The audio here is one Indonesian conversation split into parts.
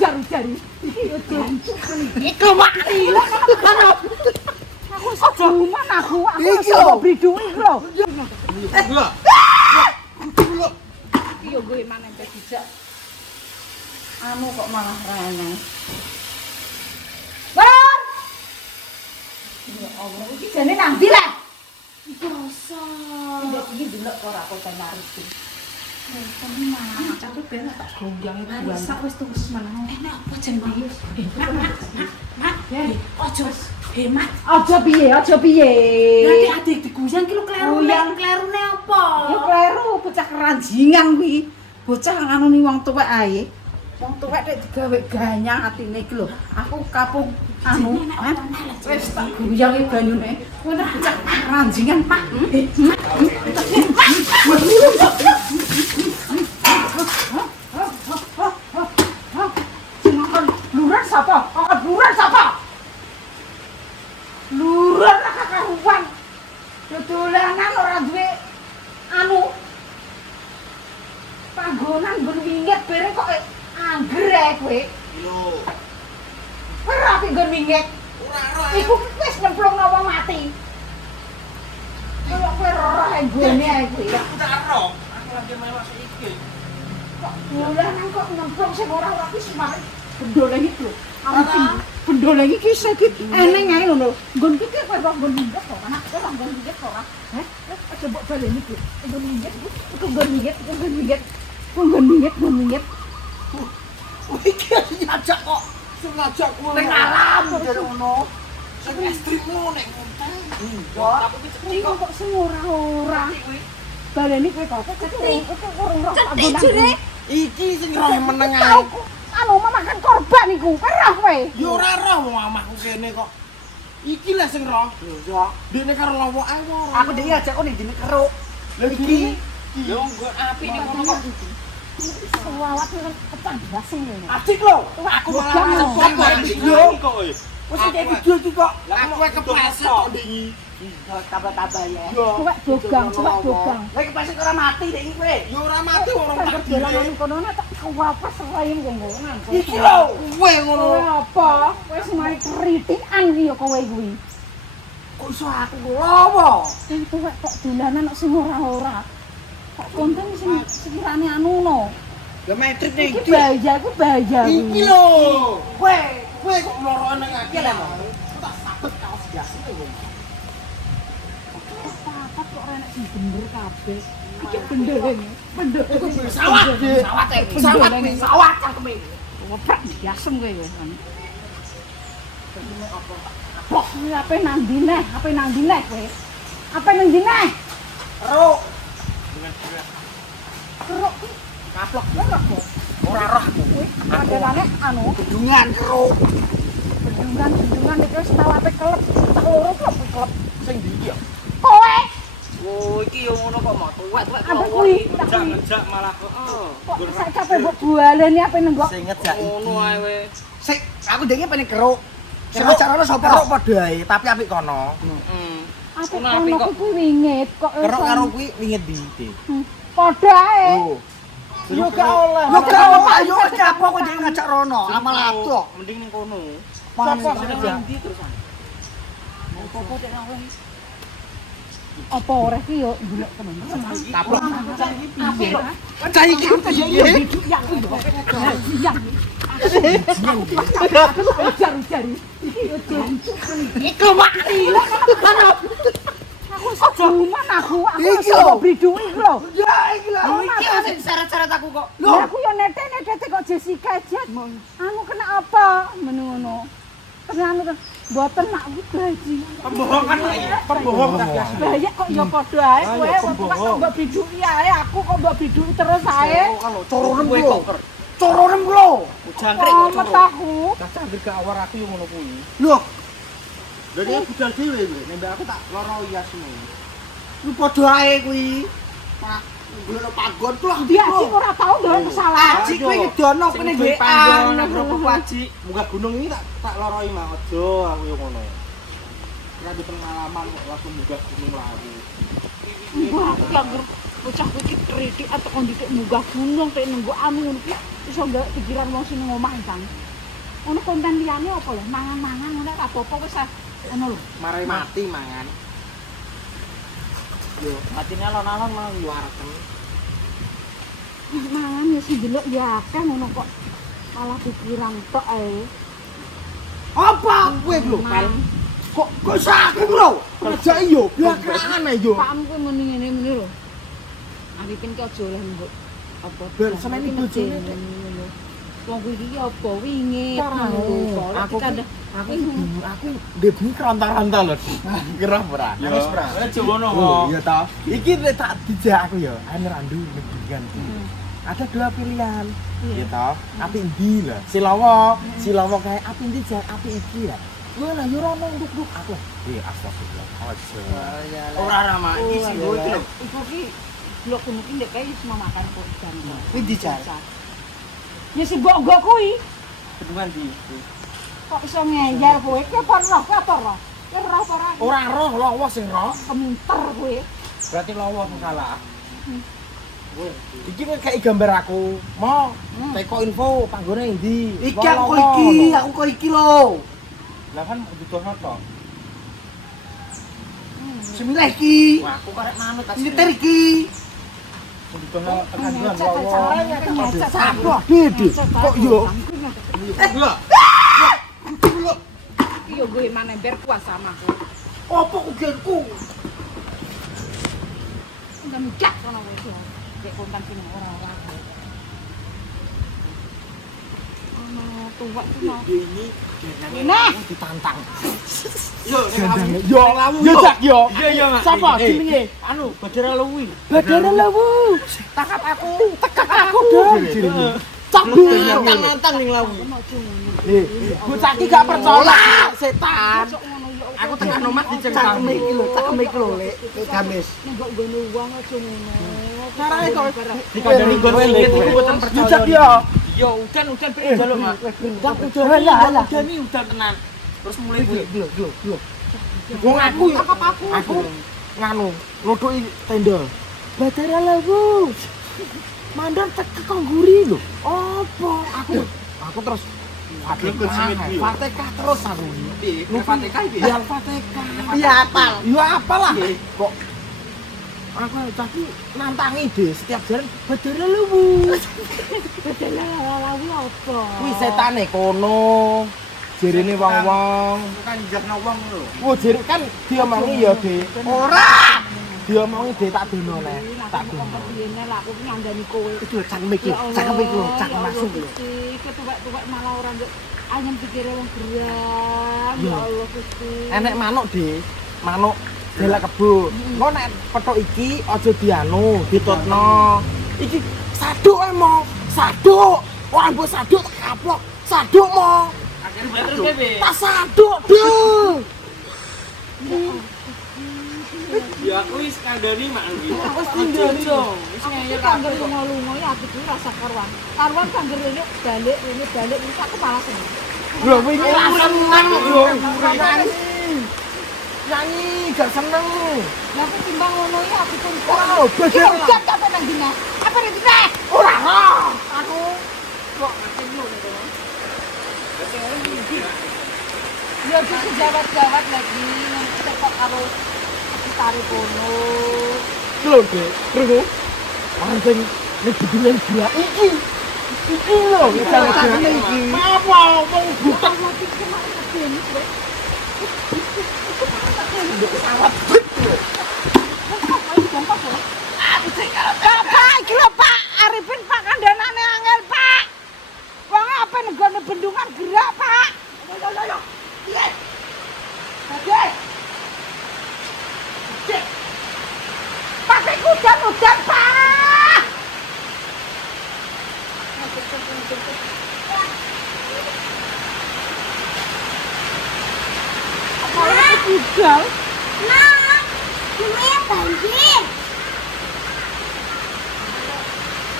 Jari-jari. Iki yo jancuk kan. Iku mati. Aku sejuman aku iso briduki lho. Lho. Iki yo gue maneh dijak. Anu kok malah rene. Bar! Ya Allah, iki jane nang ndi lah? Iku rasa. Iki delok ora kok tarik iki. Teman, capek ben tak goyang iki. Sak wis terus meneng. Enak apa jenenge? Mak, ojo hemat. Aja piye? Berarti adik diguyang ki lho klerune apa? Ya kleru bocah keranjingan kuwi. Bocah nganoni wong tuwek ae. Wong tuwek nek digawe ganyang atine iki lho. Aku kapung anu, wis tak guyang iki banyune. Kuwi nek bocah keranjingan, Pak. Luran sapa? Luran lah kakaruan. Dodolanan ora duwe anu panggonan nggon winget bareng kok angger ae kowe. Yo. Ora ape nggon winget. Ora. Iku wis nyemplungno wong mati. Kok kowe ora ae nggone ae kowe. Aku tak ero. Aku lagi main masuk iki. Kok dolanan kok nyemplung sing ora wis mari bendol iki lho. Bendol iki sakit eneng ae ngono. Nggon iki kowe roh nggon winget kok anak kowe nggon winget kok ora. Heh, aja mbok baleni iki. Nggon winget, nggon winget. Iki ngajak kok. Sing ngajak kowe. Ning alam ngono. Sing ekstrim ngono nek ngonteng. Tapi iki kok sing ora. Baleni kowe kok ketik urung roh panggonan. Iki sing roh meneng ae. Anu memakan korban iku, roh kowe. Ya ora roh wong omahku kene kok. Iki lah sing roh. Yo. Dene karo lowoke ae ora. Aku dhewe ajak kok ning dene keruk. Lha iki Yo nggon apik ning kono kok. Sewawat kan ketandas ngene. Adik lho. Aku malah video kok. Wis iki video iki kok. Aku kepleset kok ndingi. Tambah-tambah ya. Cuwek dogang. Lek kepleset ora mati nek iki kowe. Ya ora mati wong tak dolan kono tak kewapes wae ngono. Iki lho, kowe ngono. Apa? Wis mari kritikan iki ya kowe kuwi. Kok iso aku lowo? Sing tuwek kok dolanan kok sing ora. Kok konten sing sekirane anu no. Ya metrik ning iki. Iki bahaya. Iki lho. Kowe kok mloroke nang iki lho. Tak sabet kaos biasa lho. Apa kok ora nek bener kabeh. Iki bener. Iku pesawat cangkeme. Ngoprak diasem kowe ya. Kok ape nang ndi neh? Kowe? Ape nang ndi neh? Keruk. Keruk ki kaplok kok. Ora roh aku. Adelane anu Gedungan keruk. Bendungan iki wis tau ape kelep. Tak loro kelep. Sing ndi ya? Kowe. Oh, iki yo ngono kok mau tuwek-tuwek Apa kuwi? ngejak malah kok. Kok sak capek mbok bualeni ape nenggok. Sing ngejak iki. Ngono ae wis. Sik, aku dhewe pengen keruk. Sing acarane sapa? Keruk padha ae, tapi apik kono. Heeh. Ape kono kuwi wingit kok. Keruk karo kuwi wingit ndi? Padha ae. Oh. Yo gak oleh. Yo gak oleh, ayo apa kok dhewe ngajak rono? Amal adoh. Mending ning kono. Sapa Ndi terusan? Apa tek nang kowe? Apa ora ki yo ndelok temen. Taplok. Apik. Cah iki piye? Jari-jari. Iki yo jancuk kan. Iku mati. Aku sejuman aku iso briduki lho. Ya iki lho. Iki sing syarat-syarat aku kok. Lha aku yo nete-nete kok Jessica aja. Anu kena apa? Menngono. Anu mboten mak kuwi gaji. Pembohongan iki. Pembohong tak biasa. Bahaya kok ya padha ae kowe wong kok mbok biduki ae aku kok mbok biduki terus ae. Coronem lho. Coronem lho. Jangkrik kok Met coro. aku. Cacah ambek gak awar aku yo ngono kuwi. Lho. Lha dia budal dhewe lho. Nek aku tak loro iasmu. Lu padha ae kuwi. Pak ngono panggon tuh Dia sih ora tau ndol kesalahan. Aji kuwi ngedono kene Sing WA. panggon grup Aji. Munggah gunung ini tak loroi mah aja aku yo ngono. Ora di pengalaman kok langsung munggah gunung lagi. Wah, aku yang bocah kuwi iki kritik atau ndithik munggah gunung tek nunggu anu ngono ki iso ndak pikiran wong sing ngomah kan. Ono konten liyane apa lho? Mangan-mangan ngono tak apa-apa wis ngono lho. Marai mati mangan. Yo, matine alon-alon mau yuarken. Mangan ya sing delok ya akeh ngono kok. Malah pikiran tok ae. Apa kowe lho, Pel? Kok sakit lho? Aja yo, blakrakan ae yo. Pakmu kuwi muni ngene muni lho. Arifin ki aja oleh mbok apa Ben seneni bojone nek wong kuwi iki apa wingi aku ndek bunyi keranta-ranta lho. Kira ora? Wis ora. Wis jowono Oh, kok. iya ta. Iki nek tak dijak aku ya, ane randu nebigan. Ada dua pilihan. Iya ta. Api ndi lho? Silawa kae api ndi jan api iki ya. Kowe lah yo rono nduk-nduk aku. Astagfirullah. Aja. Ora mak iki sing gue iki lho. Iku ki blok mungkin ndek kae semua makan kok jan. Kuwi dijak. Ya si mbok kuwi Bendungan di. kok iso ngeyel kowe ki apa roh apa roh? Ki roh apa ora? Ora roh lawa sing roh. Keminter kowe. Berarti lawa sing salah. Iki kayak gambar aku. Mau teko info panggone ndi? Iki aku kok iki lho. Lah kan butuh to. Semilih iki. Wah, aku karek manut tas. Nyetir iki. Butuh tekan gua Sampah dede. Kok yo? Enggak. Iki yo gue mana ber kuasa mah. Apa ugenku? Enggak mijak kono wis yo. Dek kontan sing ora-ora. Ono tuwak ku mau. Ini Nah, ditantang. Yo, Yo lawu. Yo jak yo. Iya iya, Mak. Sapa jenenge? Anu, Badara Luwi. Badara lawu. Takap aku. Tekak aku dong. Cabe Nantang ning Lawi. Bocah iki gak percaya setan. Aku tengah nomad di Cakeme iki lho, cakeme iki lho, Lek. Lek gamis. nek kok ngene uang aja ngono. Carane kok Dikandani gon sing mboten Yo percaya. jak yo. Yo, udan pengen jaluk, Mak. Dak udah Halah. Udan iki udan tenan. Terus mulai gue. Yo. Wong aku nganu nutuki tenda. Badara lawu. Mandor teke kongguri lho. Apa? Aku terus Ikut simit ku yo. Fateka terus aku. Lupa TK iki. Ya Fateka. Iya apal. Ya apalah. Kok aku tapi nantangi deh setiap jalan Badara lawu. Lawi apa? Kuwi setane kono. Jerene wong-wong. Kan jakno wong lho. Oh, jere kan diomongi ya, Dik. Ora. Diomongi Dik tak dono le. Tak dono. Kompetine lah aku ngandani kowe. Itu lho cakeme iki. Cakeme iki lho, cak masuk lho. Ketuwak-tuwak malah ora ndek anyem pikire wong geram. Ya Allah Gusti. Enek manuk, Dik. Manuk delak kebo. Engko nek petuk iki aja dianu, ditutno. Iki saduk emong, saduk. Ora mbok saduk tak kaplok. Saduk mong. Akhirnya terus bebe. Tak saduk, Dik. Ya aku wis kandani mak iki. Wis tinggani dong. Wis Aku ngeyel kangger aku. lunga-lunga ya atiku rasa karuan. Karuan kangger rene balik iki aku malah seneng. Lho wingi ra seneng lho. Nyanyi gak seneng. Lah aku timbang ngono ya aku pun Oh, Iya, bedhe. udah apa nang dina? Apa nang dina? Ora roh. Aku kok makin ngono to. Ya bisa jawab-jawab lagi nanti kok karo tarik kono. Lho, Dek. Krungu. Pancen nek bedungan gila iki. Iki lho, cakeme iki. Apa wong butek Mati kemana kedene kowe? Bapak, iki lho Pak, Arifin Pak kandhanane angel Pak. Wong apa nenggone bendungan gerak Pak. Yo. Piye? Oke. Pakai hujan Pak. Apa hujan? Mak, rumahnya banjir.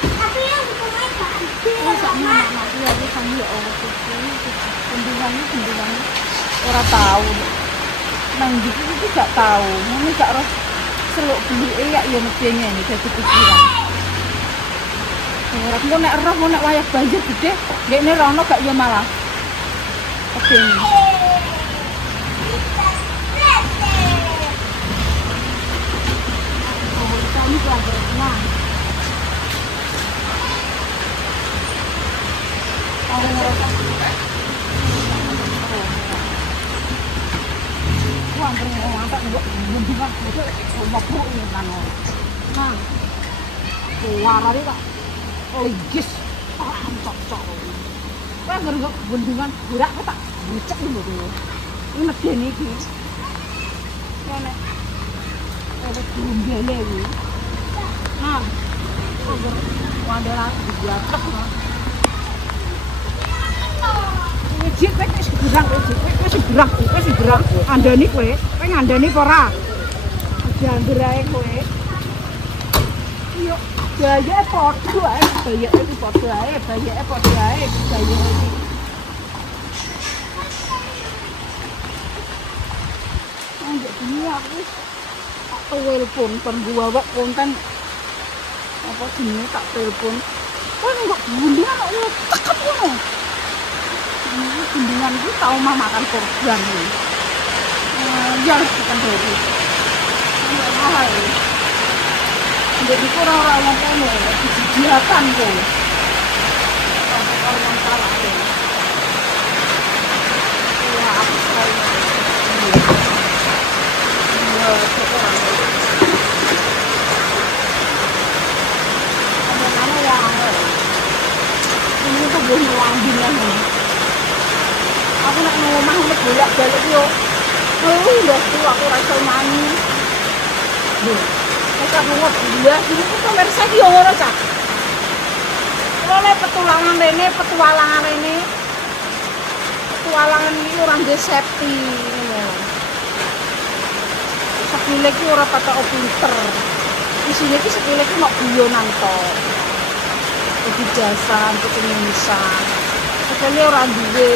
Tapi yang di rumahnya banjir. Ora tahu. Nang ndi iki gak tahu. Ngene gak roh. seluk beluke ya ya medene iki dadi pikiran. Ora engko nek roh nek wayah banjir gede, ndekne rono gak ya malah. Medene. Oh, kami tuh agak tenang. Orang ngerasa wah, bener angkat mbok bunga itu mabuk ini kan. Nah. Warane kok legis cocok. Wah, ngergo bendungan gerak tak bucek lho lho. Ini medeni iki. Kene. Ada gundele iki. Nah. Kok wandela diatek. Jik wis gerang. Andani kowe ngandani apa ora? Jandur ae kowe. Yo, gaya padha ae, gaya iki padha ae, gaya iki. Anjir iki aku tak telepon kon gua wak konten apa jenenge tak telepon. Kok kok bundingan kok cekep ngono. Ini bundingan iki tau mah makan korban iki. Ya harus dikendali. Ini mahal. Jadi orang-orang yang kono disediakan kok. Orang-orang yang salah kok. Ya aku sekali. Ya seorang. Ada yang ini tuh boleh ngambil lagi. Aku nak ngomong untuk bolak-balik yo. Udah tuh aku rasa nyanyi. Kita ngomong dia, ini tuh pemirsa dia ngono cak. Oleh petualangan ini orang di safety. Sekile ki ora patok pinter. Isine ki sekile ki mok guyonan to. Iki jasa untuk Indonesia. Sekile ora duwe.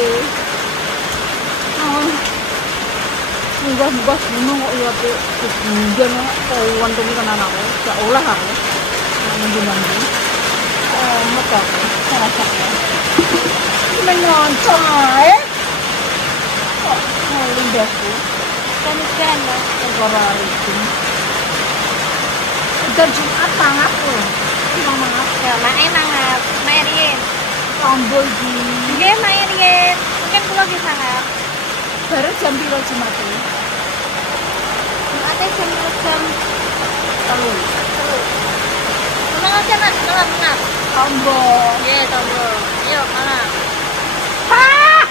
Munggah gunung kok ya pe hujan kawan tuh kan anakku gak olah aku mandi mekak rasanya menyoncong ae kok lindahku kan negara itu dan Jumat sangat tuh mangat ya main mangat main tombol di main mungkin kula di sangat baru jam piro Jumat jam 3. Menang aja nak, menang. Tombol. Iya, tombol. Yuk, mana? Hah!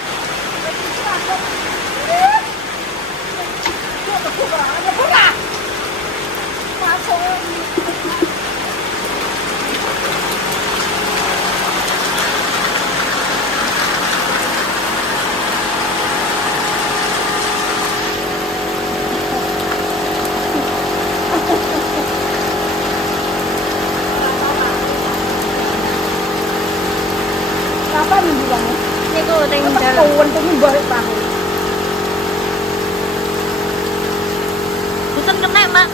Apa nih bilangnya? Niku tinggal. Kawan tuh balik tahu. Bukan kena mak.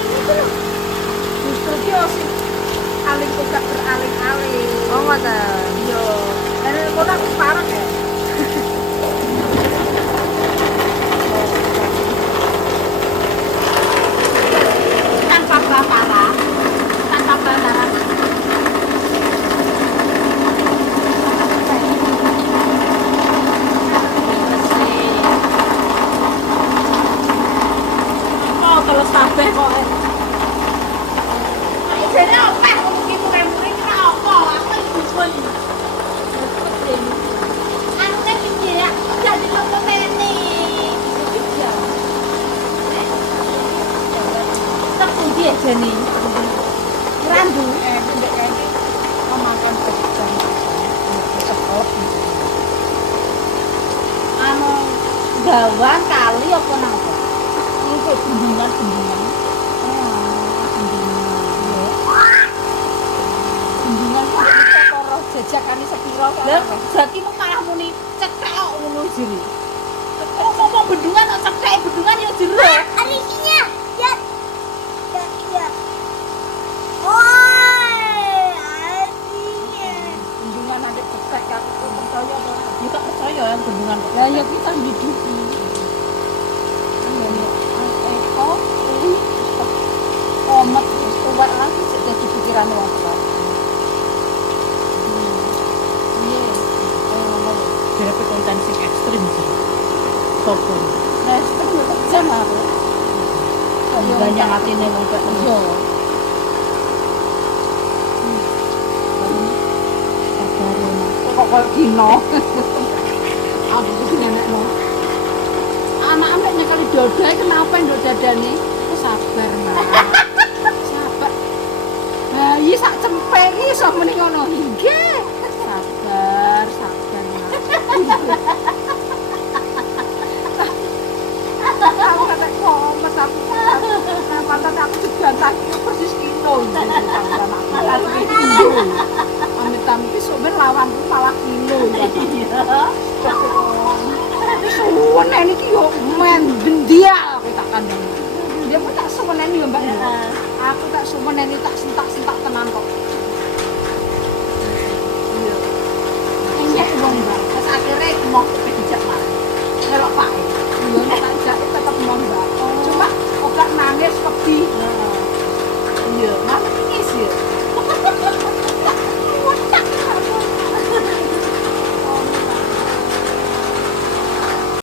Justru dia sih aling tidak beraling-aling. Oh ngoten. Yo. Karena kota parah ya. Tanpa parah. Kalau sampai kok jadi apa kalau begitu memori kita apa itu pun anu kan dia jadi logo meni tapi dia jadi randu memakan pedang cepot anu gawan kali apa napa ini bendungan jajakane sepiro kok. Lah, jati mung malah muni cethek kok ngono jere. Ngomong bendungan kok cethek bendungan ya jero. Arisinya. Ya. Ya iya. Lah ya kita hidupi. Eko, ini komet, kuat lagi jadi pikiran wong tua. Iya, Jadi konten sing ekstrim sih. Sopo. nah itu nggak jam aku. Banyak atine wong kok. Yo, kok kayak gino. Aku tuh nenek mau. Anak-anaknya kali dodai kenapa yang dodadane? Sabar, Mas. Sabar. Bayi sak cempe iki iso muni ngono. Nggih. Sabar, sabar, Mas. Aku kata komet aku. Pantat aku digantah iki persis kino. Amit-amit soben lawanku malah kino. Iya. Suwenen iki yo men bendial aku tak kandhani. Dia pun tak suwenen yo Mbak. Aku tak suwenen tak sentak-sentak tenan kok.